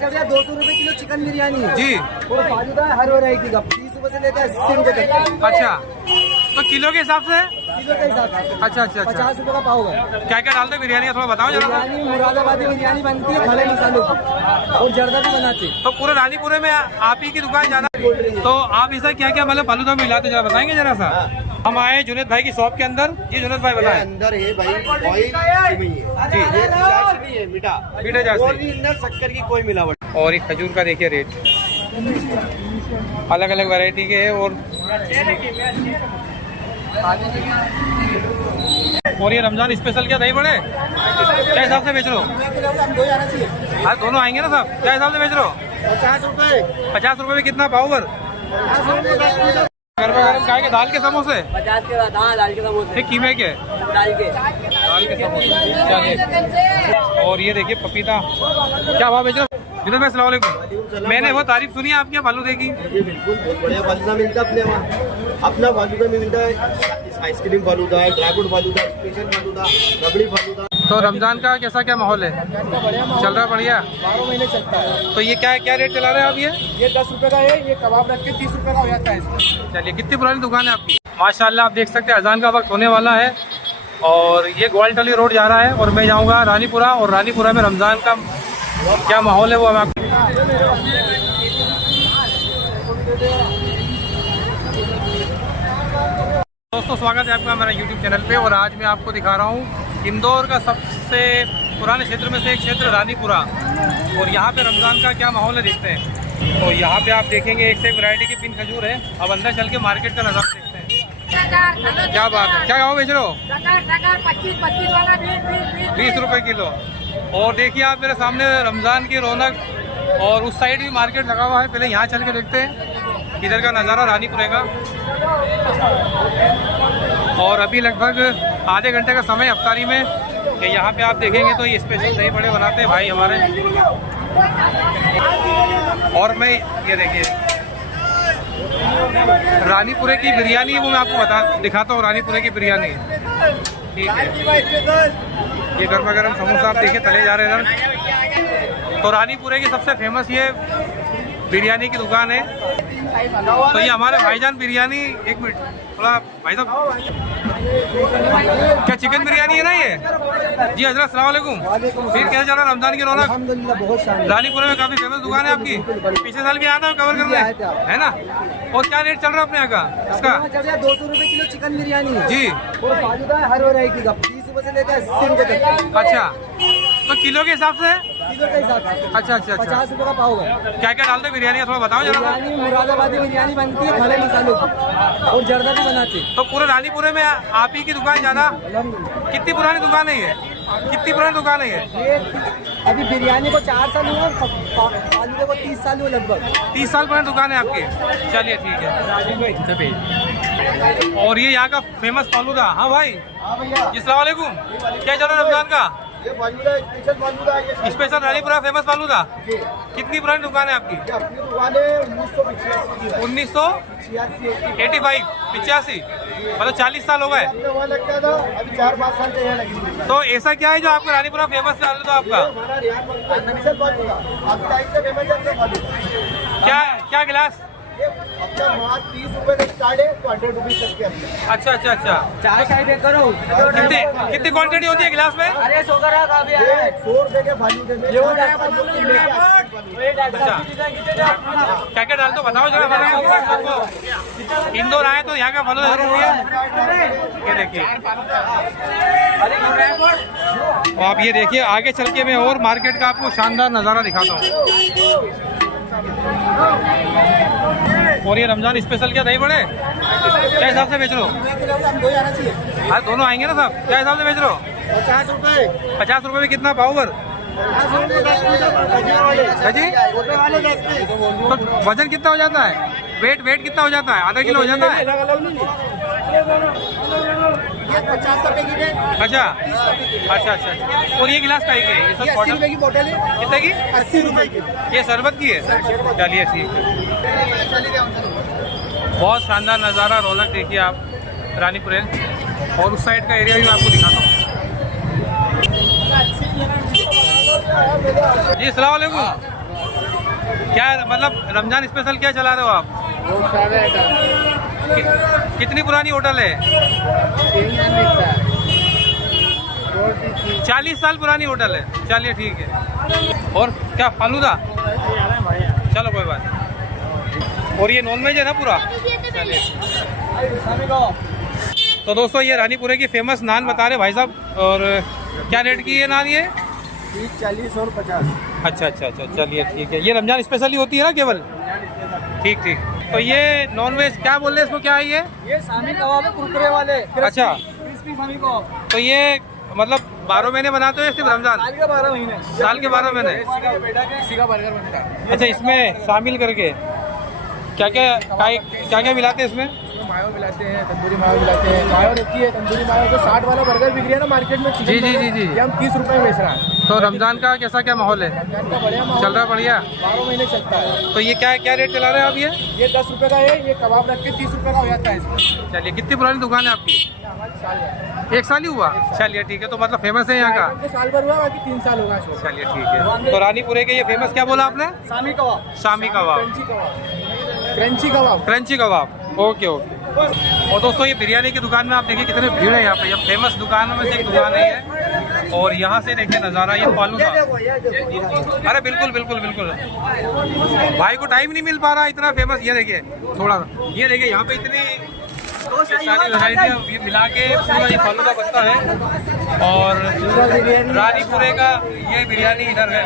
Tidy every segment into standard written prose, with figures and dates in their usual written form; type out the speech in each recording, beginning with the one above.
200 रुपए kilo chicken biryani है जी। और फालूदा है हर वैरायटी का 30 रुपए से लेकर 80 रुपए तक। अच्छा, तो किलो के हिसाब से? किलो के हिसाब से। अच्छा अच्छा अच्छा। 50 रुपए का पाव है। क्या क्या डालते हैं बिरयानी का, थोड़ा बताओ जरा। बिरयानी मुरादाबादी बिरयानी बनती है खड़े मसालों की और जर्दा भी बनाते हैं। तो पूरे रानीपुरे में आप ही की दुकान ज्यादा, तो आप इसका क्या क्या मतलब फालूदा में मिलाते जरा बताएंगे जरा सा। हम आए जुनेद भाई की शॉप के अंदर। जी जुनेद भाई बताएं। अंदर है भाई ऑयल है जी, ये चार्ज नहीं है, मीठा और भी अंदर शक्कर की कोई मिलावट। और ये खजूर का देखिए रेट अलग अलग वैरायटी के है। और ये रमजान स्पेशल क्या दही बड़े क्या हिसाब से बेच रहे हो? हाँ दोनों आएंगे ना साहब, क्या हिसाब से बेच रहे हो? 50 रुपए। 50 रुपए में कितना पाव भर? गरम गरम खाएंगे दाल के समोसे 50 के बाद। हाँ दाल के समोसे। ये कीमे के दाल के समोसे। चलिए, और ये देखिए पपीता क्या भाव बेच रहे हो? जुनेद भाई अस्सलाम वालेकुम। मैंने वो तारीफ सुनी है आपके फालूदे की। ये बिल्कुल बहुत बढ़िया फालूदा मिलता है अपने वहाँ। अपना फालूदा मिलता है, आइसक्रीम फालूदा है, dry fruit falooda, special falooda, rabri falooda. तो रमजान का कैसा क्या माहौल है? चल रहा है बढ़िया? 12 महीने चलता है। तो ये क्या क्या रेट चला रहे हैं आप? ये 10 रुपए का है। ये कबाब रख के 30 रुपए का हो जाता है। चलिए, कितनी पुरानी दुकान है आपकी? माशाल्लाह, आप देख सकते हैं अजान का वक्त होने वाला है और ये ग्वालटली रोड जा रहा है और मैं जाऊंगा रानीपुरा। और रानीपुरा में रमजान का क्या माहौल है वो मैं आपको दोस्तों स्वागत है आपका मेरा YouTube चैनल पे। और आज मैं आपको दिखा रहा हूँ इंदौर का सबसे पुराने क्षेत्र में से एक क्षेत्र रानीपुरा। और यहाँ पे रमज़ान का क्या माहौल है देखते हैं। तो यहाँ पे आप देखेंगे एक से एक वैरायटी की पिन खजूर है। अब अंदर चल के मार्केट का नज़ारा देखते हैं। क्या बात है, क्या गाँव बेच रहे हो? 25 वाला 20 रुपये किलो। और देखिए आप मेरे सामने रमज़ान की रौनक, और उस साइड भी मार्केट लगा हुआ है। पहले यहाँ चल के देखते हैं इधर का नज़ारा रानीपुरे का। और अभी लगभग आधे घंटे का समय अफ्तारी में कि यहाँ पे आप देखेंगे तो ये स्पेशल दही बड़े बनाते हैं भाई हमारे। और मैं ये देखिए रानीपुरे की बिरयानी वो मैं आपको दिखाता हूँ। रानीपुरे की बिरयानी ठीक है। ये गर्मा गर्म समोसा आप देखिए तले जा रहे हैं इधर। तो रानीपुरे की सबसे फेमस ये बिरयानी की दुकान है। तो ये हमारे भाईजान बिरयानी, एक मिनट थोड़ा भाई साहब, क्या चिकन बिरयानी है ना ये? जी हजरत अस्सलाम वालेकुम। फिर कैसे चल रहा रमजान की रौनक? अल्हम्दुलिल्लाह बहुत शानदार। रानीपुरे में काफी फेमस दुकान है आपकी। पिछले साल भी आया था कवर करने, है ना? और क्या रेट चल रहा है अपने यहाँ का इसका? 200 रुपए किलो चिकन बिरयानी है जी। और फालूदा है हर वैरायटी का 30 रुपए से लेकर 80 रुपए तक। अच्छा, तो किलो के हिसाब से? किलो के हिसाब से। अच्छा अच्छा अच्छा। 50 रुपए का पाव है। क्या क्या डालते हैं बिरयानी का, थोड़ा बताओ जरा। बिरयानी मुरादाबादी बिरयानी बनती है खड़े मसालों की और जर्दा भी बनाते हैं। तो पूरे रानीपुरे में आप ही की दुकान ज्यादा? कितनी पुरानी दुकान है ये? कितनी पुरानी दुकान है ये? अभी बिरयानी को 4 साल हुआ, फालूदे को 30 साल हुआ लगभग। 30 साल पुरानी दुकान है आपकी। चलिए ठीक है। और ये यहाँ का फेमस फालूदा। हाँ भाई अस्सलाम वालेकुम। क्या चल रहा है रमजान का? ये फालूदा स्पेशल फालूदा है। Special Ranipura famous falooda. कितनी पुरानी दुकान है आपकी? अपनी दुकान है 1985 मतलब 40 साल हो गए। वहाँ लगता था, अभी 4-5 साल से यहाँ लगी। तो ऐसा क्या है जो आपका रानीपुरा फेमस फालूदा आपका? हमारा रियान स्पेशल फालूदा आपकी टाइप से फेमस है फालूदा। क्या क्या गिलास? अपना वहाँ 30 रुपए का स्टार्ट है तो 100 रुपीज तक के अंदर। अच्छा अच्छा अच्छा। चाय शायद करो। कितनी क्वांटिटी होती है गिलास में? अरे 100 का काफी है। 100 रुपए के फालूदे में क्या क्या डालते हो बताओ जरा। इंदौर आए तो यहाँ का फालूदा जरूर है। ये देखिए, तो आप ये देखिए आगे चल के मैं और मार्केट का आपको शानदार नज़ारा दिखाता हूँ। और ये रमजान स्पेशल क्या दही बड़े क्या हिसाब से बेच रहे हो? हाँ दोनों आएंगे ना साहब, क्या हिसाब से बेच रहे हो? 50 रुपए। 50 रुपए में कितना पाव भर? जी। तो वजन कितना हो जाता है? वेट कितना हो जाता है? आधा किलो हो जाता है? ये 50 का पैकेट है। अच्छा अच्छा अच्छा। और ये गिलास का है? ये सब 80 रुपए की बोतल है। कितने की? 80 रुपए की। ये शरबत की है? चलिए ठीक है। बहुत शानदार नज़ारा, रौनक देखिए आप रानीपुरे। और उस साइड का एरिया भी मैं आपको दिखाता हूँ। जी अस्सलाम वालेकुम। क्या मतलब रमजान स्पेशल क्या चला रहे हो आप? बहुत सारे आइटम। कितनी पुरानी होटल है? 40 साल पुरानी होटल है। चलिए ठीक है। और क्या फालूदा? चलो कोई बात नहीं। और ये नॉन वेज है ना पूरा? चलिए। तो दोस्तों ये रानीपुरे की फेमस नान बता रहे भाई साहब। और क्या रेट की है नान ये? 30, 40 और 50। अच्छा अच्छा अच्छा, चलिए ठीक है। ये रमजान स्पेशल ही होती है ना केवल? ठीक ठीक। तो ये नॉन वेज क्या बोल रहे हैं, इसको क्या है ये? शामी कबाब है, कुरकुरे वाले। अच्छा। क्रिस्पी शामी कबाब। तो ये मतलब 12 महीने बनाते हो या सिर्फ रमजान? साल के 12 महीने। साल के 12 महीने। किसी का बर्गर बनता है। अच्छा, इसमें शामिल करके क्या क्या मिलाते हैं इसमें? मायो मिलाते हैं, तंदूरी मायो मिलाते हैं। मायो रहती है तंदूरी मायो, तो 60 वाला बर्गर बिक रहा है ना मार्केट में। जी जी जी जी। ये हम 30 रुपए में बेच रहा है। तो रमजान का कैसा क्या माहौल है? रमजान का बढ़िया माहौल चल रहा है? बढ़िया। 12 महीने चलता है। तो ये क्या रेट चला रहे हैं आप ये? 10 रुपए का है। ये कबाब रख के 30 रुपए का हो जाता है इसमें। चलिए, कितनी पुरानी दुकान है आपकी? हमारी साल है। 1 साल ही हुआ? चलिए ठीक है। तो मतलब फेमस है यहाँ का? साल भर हुआ, बाकी 3 साल होगा। चलिए ठीक है। तो रानीपुरे के ये फेमस क्या बोला आपने? Shami kebab. Shami kebab, crunchy kebab. Crunchy kebab. Crunchy kebab. Okay okay. और दोस्तों ये बिरयानी की दुकान में आप देखिए कितने भीड़ है यहाँ पे। ये फेमस दुकानों में से एक दुकान है ये। और यहाँ से देखिए नज़ारा ये फालूदा। अरे बिल्कुल बिल्कुल बिल्कुल। भाई को टाइम नहीं मिल पा रहा, इतना फेमस। ये देखिए थोड़ा, ये देखिए यहाँ पे इतनी सारी वैरायटी मिला के पूरा ये फालूदा बनता है। और रानीपुरे का ये बिरयानी इधर है।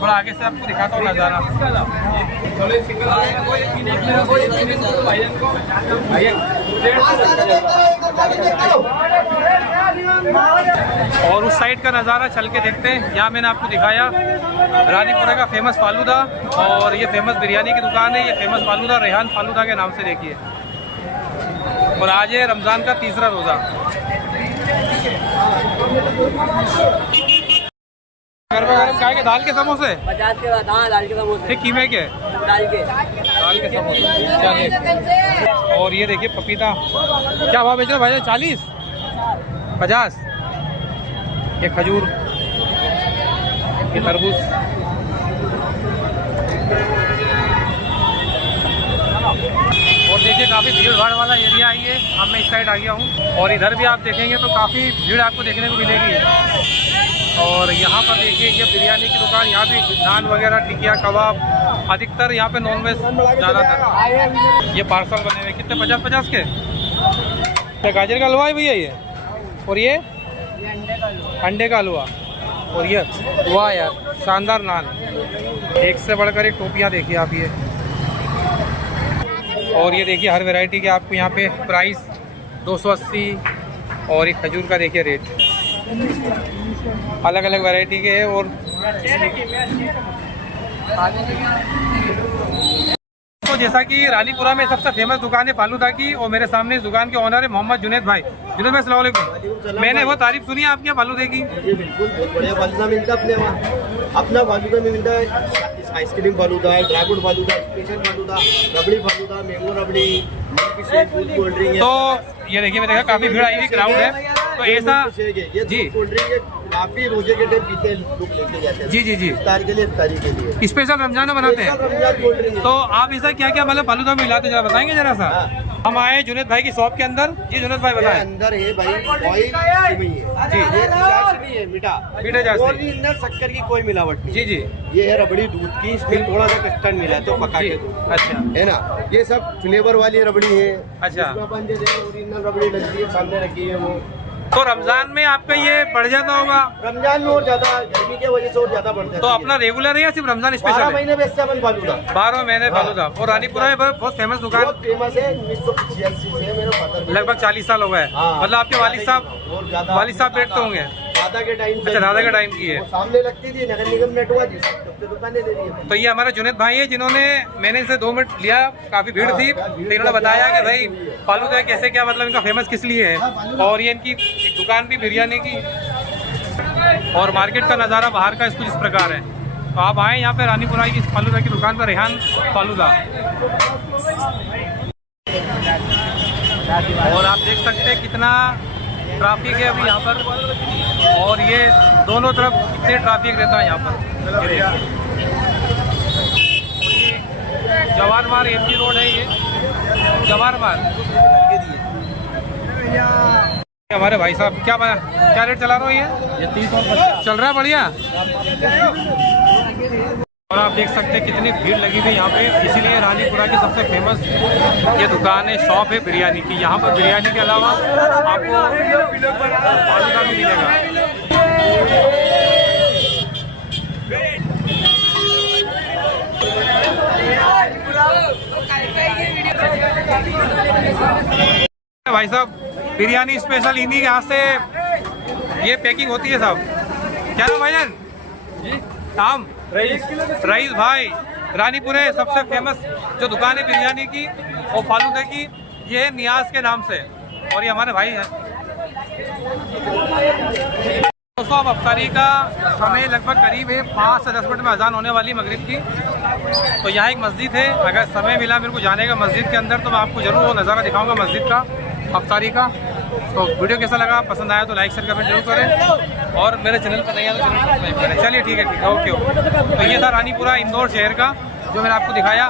थोड़ा आगे से आपको दिखाता हूँ नज़ारा। और उस साइड का नज़ारा चल के देखते हैं। यहाँ मैंने आपको दिखाया रानीपुरे का फेमस फालूदा। और ये फेमस बिरयानी की दुकान है। ये फेमस फालूदा रेहान फालूदा के नाम से देखिए। और आज है रमज़ान का 3रा रोज़ा। गरम गरम क्या के? दाल के समोसे 50 के बाद। हाँ, दाल के समोसे। ये कीमे के? दाल के समोसे। चलिए। और ये देखिए पपीता क्या भाव बेच रहे हो भाई? 40, 50। ये खजूर, ये तरबूज। और देखिए काफ़ी भीड़ भाड़ वाला एरिया है ये। अब मैं इस साइड आ गया हूँ। और इधर भी आप देखेंगे तो काफ़ी भीड़ आपको देखने को मिलेगी। और यहाँ पर देखिए ये बिरयानी की दुकान। यहाँ भी नान वगैरह, टिकिया, कबाब, अधिकतर यहाँ पे नॉनवेज ज़्यादातर। ये पार्सल बने हुए कितने? 50-50 के। क्या गाजर का हलवा है भैया ये? और ये अंडे का हलवा। और ये वाह यार, शानदार नान। एक से बढ़कर एक टोपियाँ देखिए आप ये। और ये देखिए हर वैरायटी के आपको यहाँ पे प्राइस 280। और ये खजूर का देखिए रेट अलग अलग वैरायटी के है। और तो जैसा कि रानीपुरा में सबसे फेमस दुकान है फालूदा की। और मेरे सामने इस दुकान के ओनर है मोहम्मद जुनैद भाई। जुनैद भाई अस्सलाम वालेकुम। मैंने वो तारीफ सुनी आपके यहाँ फालूदे की। जी बिल्कुल, बहुत बढ़िया फालूदा मिलता है अपने वहाँ। अपना फालूदा में मिलता है आइसक्रीम फालूदा है, dry falooda, special falooda, rabri falooda, mango रबड़ी, मिल्क शेक, कोल्ड ड्रिंक। तो ये देखिए मैंने देखा काफी भीड़ आई हुई, क्राउड है। तो ऐसा ये जी कोल्ड ड्रिंक काफी रोजे के टाइम पीते लोग लेके जाते हैं। जी जी जी, इफ्तार के लिए, इफ्तारी के लिए स्पेशल रमजान में बनाते हैं। Ramzan cold drink. तो आप ऐसा क्या क्या मतलब फालूदा में मिलाते जरा बताएंगे जरा सा। हम आए जुनैद भाई की शॉप के अंदर। जी जुनैद भाई बताएं। अंदर है भाई ऑयल सेवई है जी, ये चाशनी नहीं है, मीठा चाशनी। और भी अंदर शक्कर की कोई मिलावट नहीं। जी जी, ये है रबड़ी दूध की, इसमें थोड़ा सा कस्टर्ड मिला है तो पका के दूध। अच्छा है ना। ये सब फ्लेवर वाली रबड़ी है। अच्छा। अपन जो ओरिजिनल रबड़ी लगती है सामने रखी है वो। तो रमजान में आपका ये बढ़ जाता होगा? रमजान में और ज्यादा, गर्मी की वजह से और ज्यादा बढ़ जाता है। तो अपना रेगुलर है या सिर्फ रमजान 12 स्पेशल? महीने बेचते अपन फालूदा। 12 महीने फालूदा। और रानीपुरा में बहुत फेमस दुकान, बहुत फेमस है। 1985 से मेरे फादर लगभग 40 साल हो गए। हाँ। मतलब आपके वालिद साहब बैठते होंगे? दादा के टाइम से। अच्छा, दादा के टाइम की है। वो सामने लगती थी, नगर निगम नेटवा थी, सबसे दुकानें दे रही है। तो ये हमारे जुनैद भाई है जिन्होंने, मैंने इनसे 2 मिनट लिया, काफी भीड़ थी। तो इन्होंने बताया कि भाई फालूदा कैसे क्या मतलब इनका फेमस किस लिए है। और ये इनकी एक दुकान भी बिरयानी की। और मार्केट का नज़ारा बाहर का कुछ इस प्रकार है। तो आप आए यहाँ पे रानीपुरा की फालूदा की दुकान पर, रेहान फालूदा। और आप देख सकते हैं कितना ट्रैफिक है अभी यहाँ पर। और ये दोनों तरफ कितने ट्रैफिक रहता है यहाँ पर। मार एमजी रोड है ये, जवार मार। हमारे भाई साहब क्या रेट चला रहे हो ये 30 और 50 चल रहा है बढ़िया। और आप देख सकते हैं कितनी भीड़ लगी हुई यहाँ पे, इसीलिए रानीपुरा की सबसे फेमस ये दुकान है, शॉप है बिरयानी की। यहाँ पर बिरयानी के अलावा आपको फालूदा भी मिलेगा। भाई साहब बिरयानी स्पेशल इन्हीं के हाथ से ये पैकिंग होती है साहब। क्या नाम भाईजान? नाम रईस भाई। रानीपुरे सबसे फेमस जो दुकान है बिरयानी की और फालूदा की, ये है नियाज के नाम से, और ये हमारे भाई हैं। दोस्तों अब अफ्तारी का समय लगभग करीब है 5 से 10 मिनट में अजान होने वाली मगरिब की। तो यहाँ एक मस्जिद है, अगर समय मिला मेरे को जाने का मस्जिद के अंदर तो मैं आपको जरूर वो नज़ारा दिखाऊंगा मस्जिद का अफ्तारी का। तो वीडियो कैसा लगा, पसंद आया तो लाइक शेयर कमेंट जरूर करें, और मेरे चैनल पर नहीं आया तो जरूर सब्सक्राइब करें। चलिए ठीक है ओके। तो ये था रानीपुरा इंदौर शहर का जो मैंने आपको दिखाया।